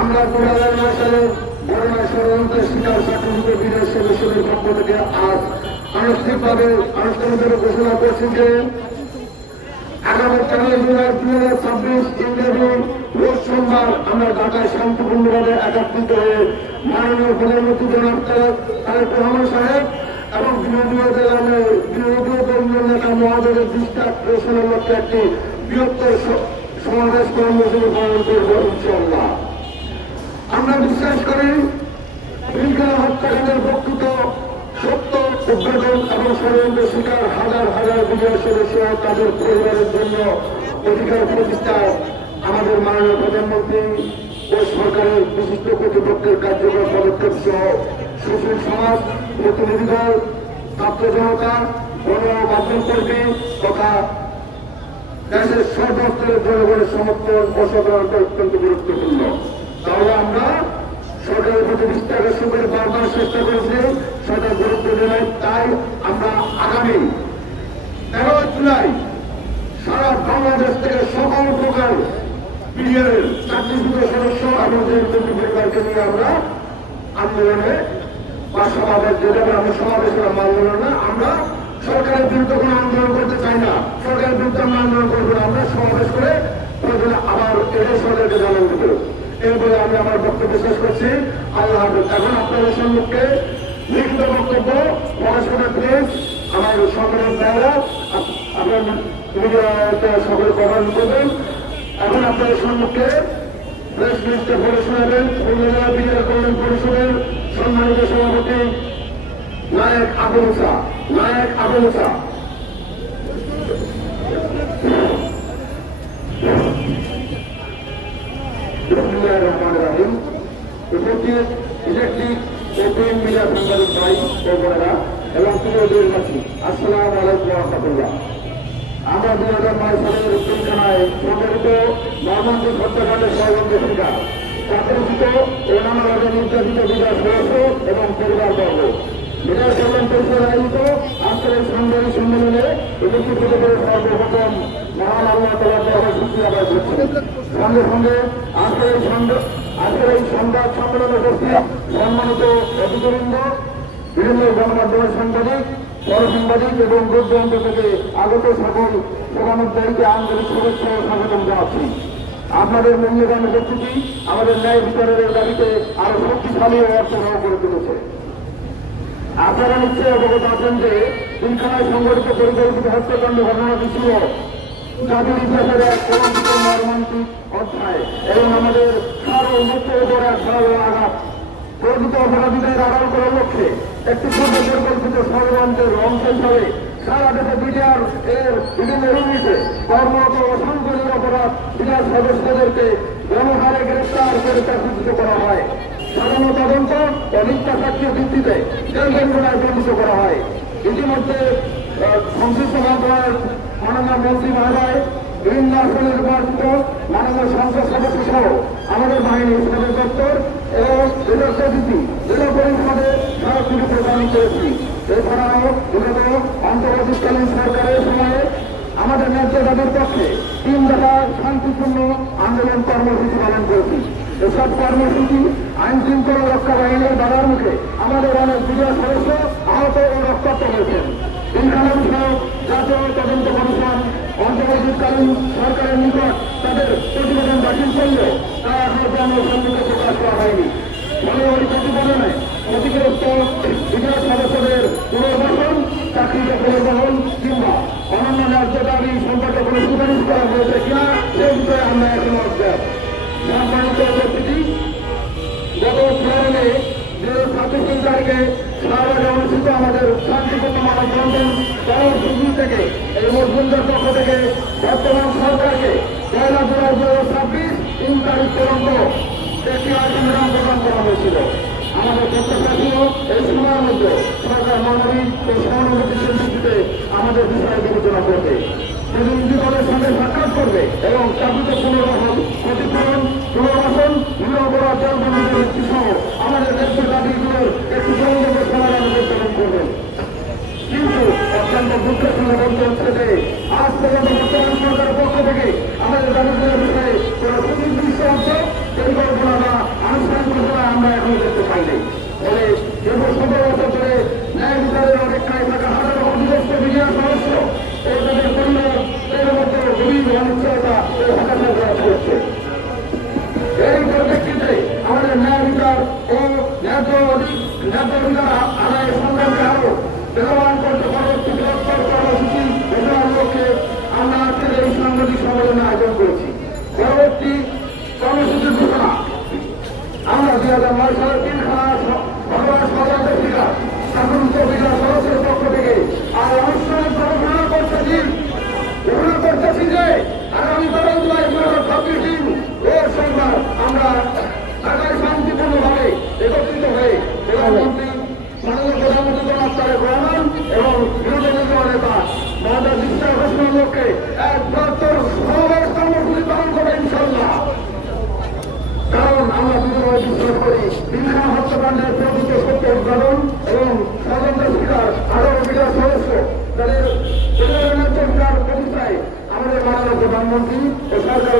আমরা 2009 সালে বন্যা ষড়যন্ত্রের শিকার সার্টিফিকেট বিদেশ সদস্যদের পক্ষ থেকে আজ আনুষ্ঠানিকভাবে ঘোষণা করছি যে আগামী 4 জুলাই 2026 ইংরেজি রোজ সোমবার আমরা ঢাকায় শান্তিপূর্ণভাবে একত্রিত হয়ে মাননীয় প্রধানমন্ত্রী জনাব তারেক রহমান সাহেব এবং বিরোধী দলীয় নেতা মহাজনের দৃষ্টি আকর্ষণের লক্ষ্যে একটি বৃহত্তর সমাবেশ কর্মসূচি পালন করব ইনশাআল্লাহ। আমরা বিশ্বাস করি পিলখানা হত্যাকাণ্ডের প্রকৃত সত্য উদ্ঘাটন এবং ষড়যন্ত্রের শিকার হাজার হাজার বিজয় সদস্য তাদের পরিবারের জন্য অধিকার প্রতিষ্ঠায় আমাদের মাননীয় প্রধানমন্ত্রী ও সরকারের বিশিষ্ট কর্তৃপক্ষের কার্যকর পদক্ষেপ সহ সুশীল সমাজ, প্রতিনিধি দল, ছাত্র জনতা, গণমাধ্যম কর্মী তথা দেশের সর্বস্তরের জনগণের সমর্থন অসাধারণতা অত্যন্ত গুরুত্বপূর্ণ। তাহলে আমরা সরকারের প্রতি দৃষ্টি আকর্ষণ করে বারবার চেষ্টা করেছি, সেটা গুরুত্ব দেয়। তাই আমরা আগামী 13 জুলাই সারা বাংলাদেশ থেকে সকল প্রকার বিডিআরের চাকরিভুক্ত সদস্য এবং জেলবন্দী পরিবারকে নিয়ে আমরা আন্দোলনে বা সমাবেশ যেটা আমরা সমাবেশ করা মানব না। আমরা সরকারের বিরুদ্ধে কোনো আন্দোলন করতে চাই না, সরকারের বিরুদ্ধে আমরা আন্দোলন করবো না। আমরা সমাবেশ করে প্রয়োজনে আবার এটাই সরকারকে জানান দেবো। এই বলে আমি আমার বক্তব্য শেষ করছি। আল্লাহ হাফেজ। এখন আপনাদের সম্মুখে লিখিত বক্তব্য প্রকাশ করার প্লিজ আমার সংগঠন দ্বারা আপনার সকলে প্রদান করবেন। এখন আপনাদের সম্মুখে প্রেস মিনিস্টার বলে শোনাবেন খুলনা বিজয় কল্যাণ পরিষদের সম্মানিত সভাপতি নায়েক আবু মুসা। উপস্থিত ইলেকট্রিক ও প্রিন্ট মিডিয়া সাংবাদিক ভাই ও বোনেরা এবং প্রিয় দেশবাসী, আসসালামু আলাইকুম ওয়া রাহমাতুল্লাহ। আমরা 2009 সালের পিলখানায় সংঘটিত মর্মান্তিক হত্যাকাণ্ডের ষড়যন্ত্র শিকার চাকরিচ্যুত ও নানাভাবে নির্যাতিত বিজয় সদস্য এবং পরিবারবর্গ বিজয় কল্যাণ পরিষদ আয়োজিত আজকের এই সাংবাদিক সম্মেলনে উপস্থিত হতে পেরে সর্বপ্রথম মহান আল্লাহ তাআলার দরবারে শুকরিয়া আদায় করছি। সঙ্গে সঙ্গে আজকের এই সংবাদ সম্মেলনে উপস্থিত সম্মানিত অতিথিবৃন্দ, বিভিন্ন গণমাধ্যমের সাংবাদিক, পরসাংবাদিক এবং দূরদূরান্ত থেকে আগত সকল প্রধানোদ্দায়ীকে আন্তরিক শুভেচ্ছা ও স্বাগতম জানাচ্ছি। আপনাদের মূল্যবান উপস্থিতি আমাদের ন্যায় বিচারের দাবিতে আরো শক্তিশালী ও অর্থবহ করে তুলেছে। আপনারা নিশ্চয়ই অবগত আছেন যে পিলখানায় সংঘটিত পরিকল্পিত হত্যাকাণ্ড ঘটনাটি ছিল জাতির ইতিহাসের এক কলঙ্কিত মর্মান্তিক অধ্যায় এবং আমাদের সার্বভৌমত্বের উপর এক ধারালো আঘাত। প্রকৃত অপরাধীদের আড়াল করার লক্ষ্যে একটি পূর্ব পরিকল্পিত ষড়যন্ত্রের অংশ হিসাবে সারা দেশে বিডিআর এর বিভিন্ন ইউনিটে কর্মরত অসংখ্য নিরপরাধ বিডিআর সদস্যদেরকে গণহারে গ্রেফতার করে চাকরিচ্যুত করা হয়। সাধারণ তদন্ত ও মিথ্যা সাক্ষীর ভিত্তিতে জেলবন্দীতে দণ্ডিত করা হয়। ইতিমধ্যে সংশ্লিষ্ট মন্ত্রণালয়ের মাননীয় মন্ত্রী মহোদয়, বিভিন্ন আসনে নির্বাচিত মাননীয় সংসদ সদস্য সহ আমাদের বাহিনী সদর দপ্তর এবং জেলার প্রতিনিধি জেলা পরিষদে সরাসরি প্রদান করেছি। এছাড়াও বিগত অন্তর্বর্তীকালীন সরকারের সময়ে আমাদের ন্যায্য দাবির পক্ষে 3 দফা শান্তিপূর্ণ আন্দোলন কর্মসূচি পালন করেছি। এসব কর্মসূচি আইন শৃঙ্খলা রক্ষা বাহিনীর বাধার মুখে আমাদের অনেক বিজয় সদস্য আহত ও রক্তাক্ত হয়েছেন। পিলখানা বিষয়ক জাতীয় তদন্ত কমিশন অন্তর্বর্তীকালীন সরকারের নিকট তাদের প্রতিবেদন দাখিল করলেও তা এখনো জনসম্মুখে প্রকাশ করা হয়নি। ফলে ওই প্রতিবেদনে ক্ষতিগ্রস্ত বিজয় সদস্যদের পুনর্বাসন, চাকরিতে পুনর্বহন কিংবা অন্যান্য ন্যায্য দাবি সম্পর্কে কোনো সুপারিশ করা হয়েছে কিনা সে বিষয়ে আমরা এখন অজ্ঞাত। সম্মানিত উপস্থিতি, গত 13 মে 2026 তারিখে শাহবাগে অনুষ্ঠিত আমাদের শান্তিপূর্ণ মানববন্ধন কর্মসূচি থেকে এই মজলুমদের পক্ষ থেকে বর্তমান সরকারকে 1 জুলাই 2026 3 তারিখ পর্যন্ত একটি আলটিমেটাম প্রদান করা হয়েছিল। আমাদের প্রত্যাশা ছিল এই সময়ের মধ্যে সরকার মানবিক ও সহানুভূতিশীল ভিত্তিতে আমাদের বিষয় বিবেচনা করবে, প্রতিনিধিদলের সঙ্গে সাক্ষাৎ করবে এবং চাকরিত পুনর্বাসন, ক্ষতিপূরণ, পুনর্বাসন, নিরপরাধ জেলবন্দীদের মুক্তি সহ আমাদের দেশের দাবিগুলোর একটি সংযোগ সমাধান উদ্বোধন করবেন। কিন্তু অত্যন্ত দুঃখের সঙ্গে বলতে হচ্ছে যে আজ পর্যন্ত বর্তমান সরকারের পক্ষ থেকে আমাদের দাবিগুলোর বিষয়ে কোনো সুনির্দিষ্ট অংশ পরিকল্পনা বা এই পরিপ্রেক্ষিতে আমাদের ন্যায় বিচার ও ন্যায্য অধিকার আদায়ের সংগ্রামকে আরো বেগবান করতে পরবর্তী বৃহত্তর কর্মসূচি ঘোষণার লক্ষ্যে আমরা আজকের এই সাংবাদিক সম্মেলনের আয়োজন করেছি। পরবর্তী কর্মসূচির ঘোষণা আমরা 2009 সালের তিনখানা ভগবান সরকারের শিকার শাসন কবিরা সদস্যের পক্ষ থেকে আর আনুষ্ঠানিকভাবে ঘোষণা করতেছি যে আগামী 26 দিন রোজ সোমবার আমরা ঢাকায় শান্তিপূর্ণভাবে একত্রিত হয়ে প্রধানমন্ত্রী মাননীয় প্রধানমন্ত্রী জনাব তারেক রহমান এবং বিরোধী দলীয় নেতা মমতা বিশ্বাস ঘোষণার লক্ষ্যে এক বৃহত্তর সমাবেশ কর্মসূচি পালন করে ইনশাল্লাহ। কারণ আমরা বিজয় বিশ্বাস করি তিনখানা হত্যাকাণ্ডের প্রকৃত সত্য উদ্ঘাটন এবং ষড়যন্ত্র শিকার আরো বিজয় সদস্য তাদের প্রতিষ্ঠায় আমাদের মাননীয় প্রধানমন্ত্রী ও সরকার